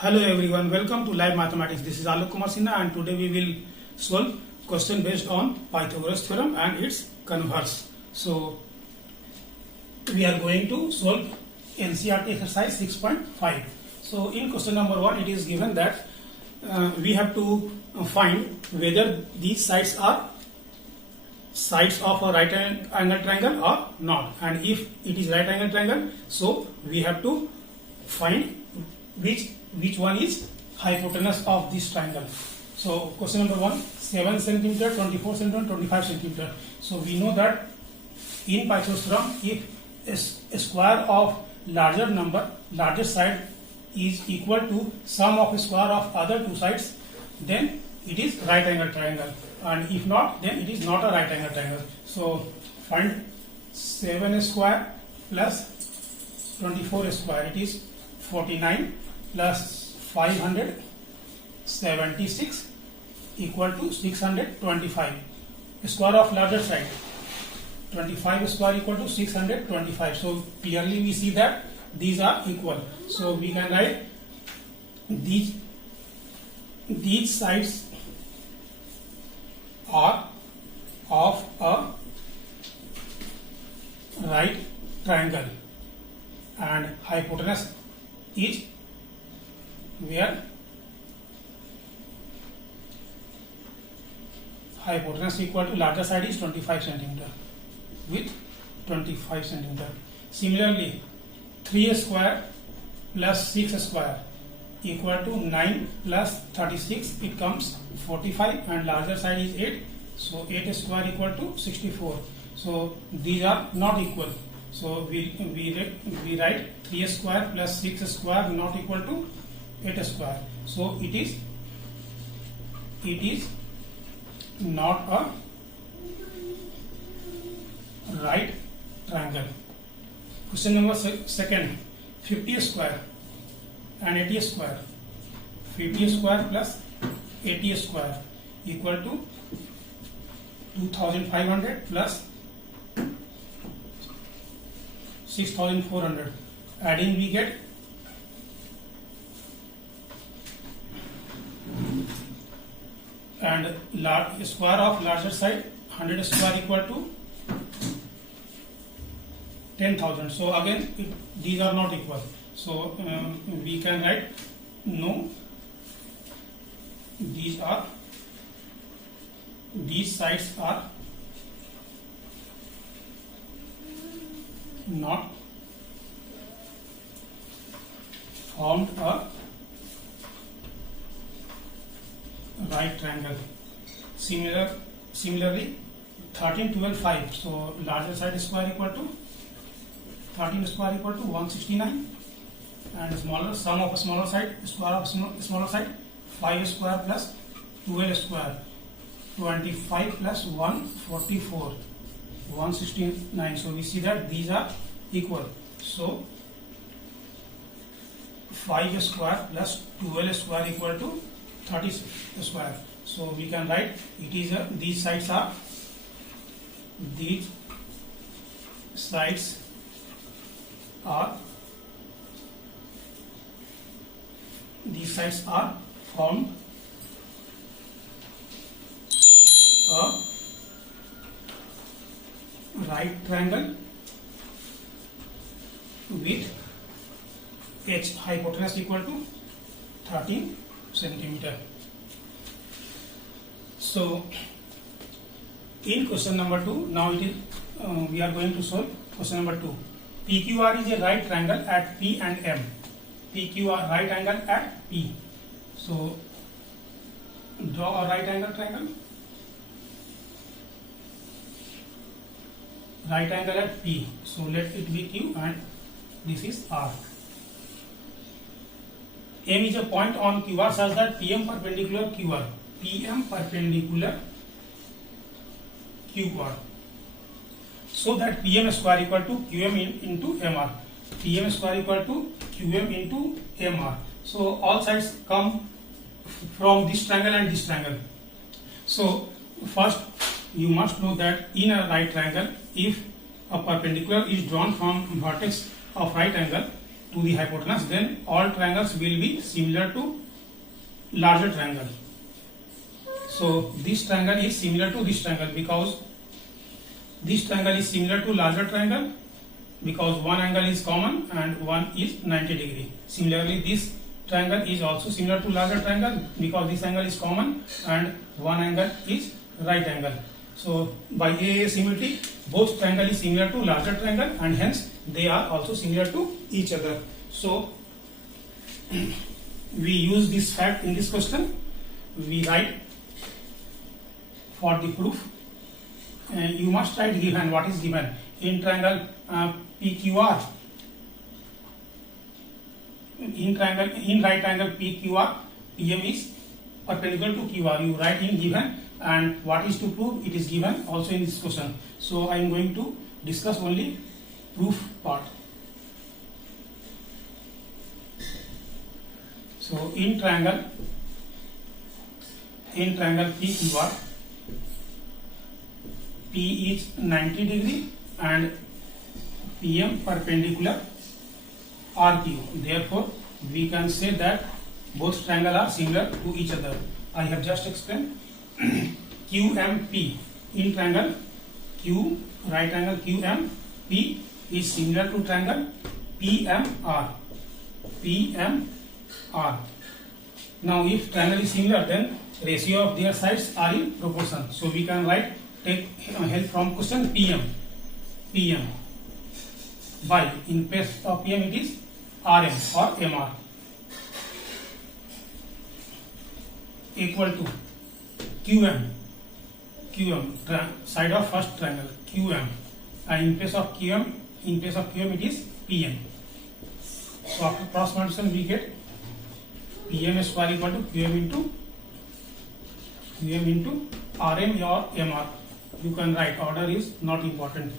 Hello everyone, welcome to Live Mathematics. This is Alok Kumar Sinha and today we will solve question based on Pythagoras theorem and its converse. So we are going to solve NCERT exercise 6.5. So in question number 1 it is given that we have to find whether these sides are sides of a right angle triangle or not, and if it is right angle triangle, so we have to find which one is hypotenuse of this triangle. So question number 1, 7 centimeter, 24 centimeter, 25 centimeter. So we know that in Pythagoras theorem, if a square of larger side is equal to sum of square of other two sides, then it is right angle triangle, and if not, then it is not a right angle triangle. So find 7 square plus 24 square, it is 49 plus 576 equal to 625. Square of larger side, 25 square equal to 625. So clearly we see that these are equal. So we can write these sides are of a right triangle and hypotenuse is where hypotenuse equal to larger side is 25 centimeter with 25 centimeter. Similarly, 3 square plus 6 square equal to 9 plus 36, it comes 45, and larger side is 8, so 8 square equal to 64. So these are not equal. So we write 3 square plus 6 square not equal to 8 square. So it is not a right triangle. Question number 2, 50 square and 80 square. 50 square plus 80 square equal to 2500 plus 6400. Adding we get and square of larger side 100 square equal to 10,000. So again these are not equal. So we can write no, these sides are not formed a right triangle. Similarly 13, 12, 5. So larger side square equal to 13 square equal to 169, and smaller sum of a smaller side square of smaller side 5 square plus 12 square 25 plus 144 169. So we see that these are equal. So 5 square plus 12 square equal to 30 square. So we can write these sides are formed a right triangle with H hypotenuse equal to 13 centimeter. So in question number 2, now it is we are going to solve question number 2. PQR is a right triangle at P and M. PQR right angle at P. So draw a right angle triangle. Right angle at P. So let it be Q and this is R. M is a point on QR such that PM perpendicular QR. PM perpendicular QR. So that PM square equal to QM into MR. PM square equal to QM into MR. So all sides come from this triangle and this triangle. So first you must know that in a right triangle, if a perpendicular is drawn from vertex of right angle to the hypotenuse, then all triangles will be similar to larger triangle. So this triangle is similar to this triangle because this triangle is similar to larger triangle because one angle is common and one is 90 degree. Similarly, this triangle is also similar to larger triangle because this angle is common and one angle is right angle. So by AA symmetry, both triangle is similar to larger triangle and hence they are also similar to each other. So we use this fact in this question. We write for the proof. You must write given. What is given? In triangle PQR. In right triangle PQR, PM is perpendicular to QR. You write in given, and what is to prove? It is given also in this question. So I am going to discuss only proof part. So in triangle PQR, P is 90 degree and PM perpendicular RQ. Therefore, we can say that both triangles are similar to each other. I have just explained. QMP in triangle Q, right angle QMP is similar to triangle PMR. Now, if triangle is similar, then ratio of their sides are in proportion. So we can write, take help from question PM by, in place of PM it is RM or MR, equal to QM side of first triangle QM, and in place of QM it is PM. So after cross multiplication we get PM square equal to QM into RM or MR. You can write, order is not important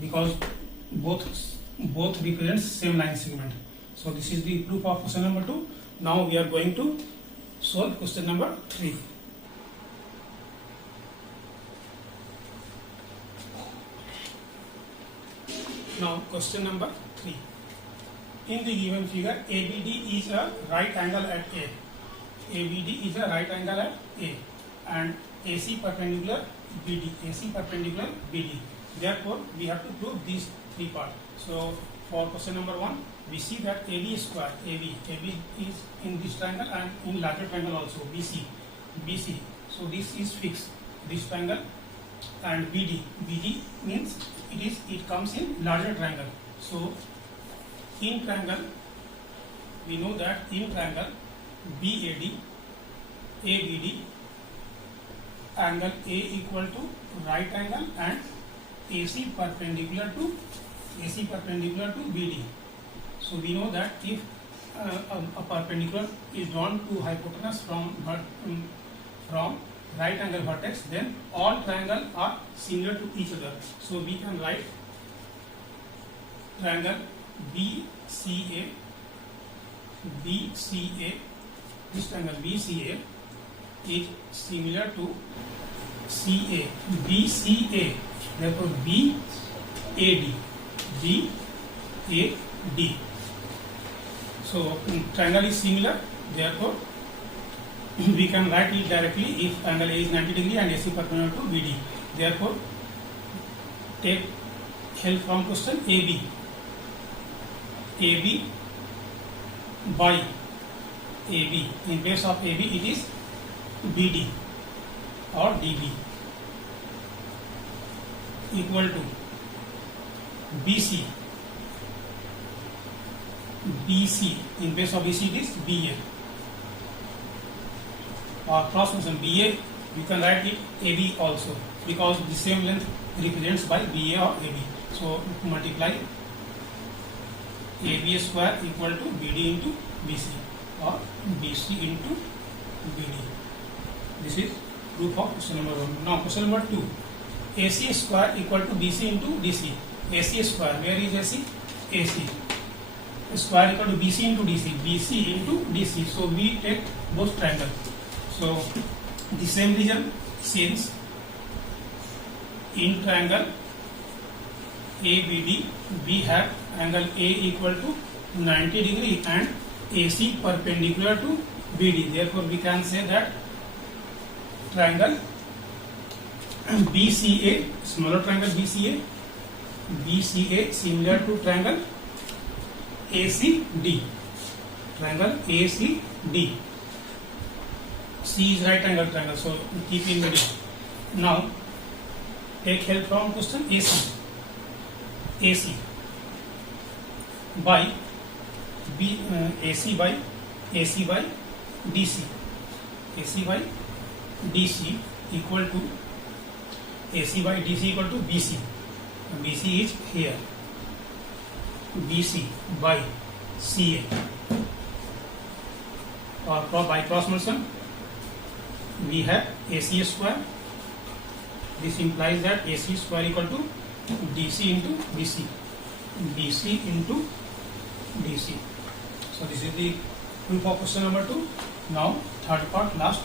because both represents same line segment. So this is the proof of question number 2. Now we are going to solve question number 3. Now question number 3. In the given figure, ABD is a right angle at A. ABD is a right angle at A and AC perpendicular BD. Therefore, we have to prove these three parts. So for question number 1, we see that AB square, AB is in this triangle and in larger triangle also, BC. So this is fixed, this triangle, and BD means it comes in larger triangle. So in triangle, we know that in triangle BAD, ABD, angle A equal to right angle and AC perpendicular to BD. So we know that if a perpendicular is drawn to hypotenuse from right angle vertex, then all triangles are similar to each other. So we can write triangle BCA, this triangle BCA is similar to CA, BCA, therefore BAD. So triangle is similar, therefore we can write it directly if angle A is 90 degree and AC perpendicular to BD. Therefore, take help from question AB by AB. In place of AB, it is BD or DB equal to BC. In place of BC, it is BA. Or cross function BA, you can write it AB also because the same length represents by BA or AB. So multiply AB square equal to BD into BC or BC into BD. This is proof of question number 1. Now question number 2. AC square equal to BC into DC. AC square, where is AC? AC square equal to BC into DC. BC into DC. So we take both triangles. So the same reason, since in triangle ABD we have angle A equal to 90 degree and AC perpendicular to BD. Therefore, we can say that triangle BCA, smaller triangle BCA similar to triangle ACD. Triangle ACD. C is right angle triangle, so keep in middle. Now take help from question AC by AC by DC. AC by DC equal to AC by DC equal to BC. BC is here. BC by CA. Or by cross multiplication we have AC square. This implies that AC square equal to DC into BC. BC into DC. So this is the proof of question number 2. Now third part, last.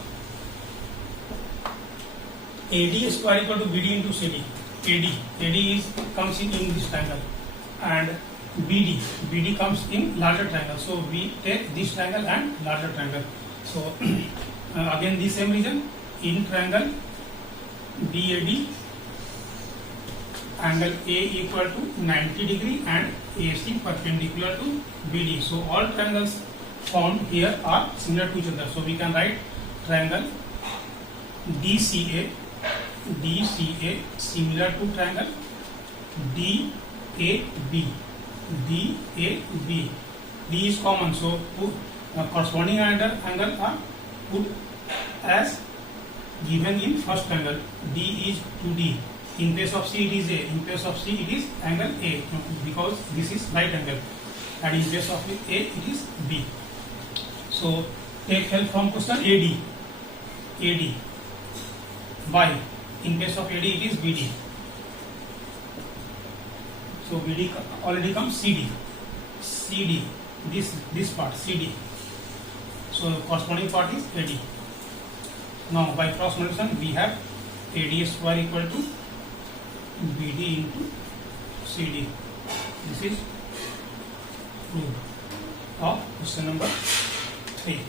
AD square equal to BD into CD. AD comes in this triangle, and BD comes in larger triangle. So we take this triangle and larger triangle. So again the same reason, in triangle BAD, angle A equal to 90 degree and AC perpendicular to BD. So all triangles found here are similar to each other. So we can write triangle DCA similar to triangle DAB. D is common, so corresponding angle are put as given in first triangle. D is 2D. In place of C it is A. In place of C it is angle A, because this is right angle, and in place of A it is B. So take help from question AD by, in place of AD it is BD. So BD already comes CD, this part CD. So corresponding part is AD. Now by cross multiplication we have AD square equal to BD into CD. This is proof of question number 3.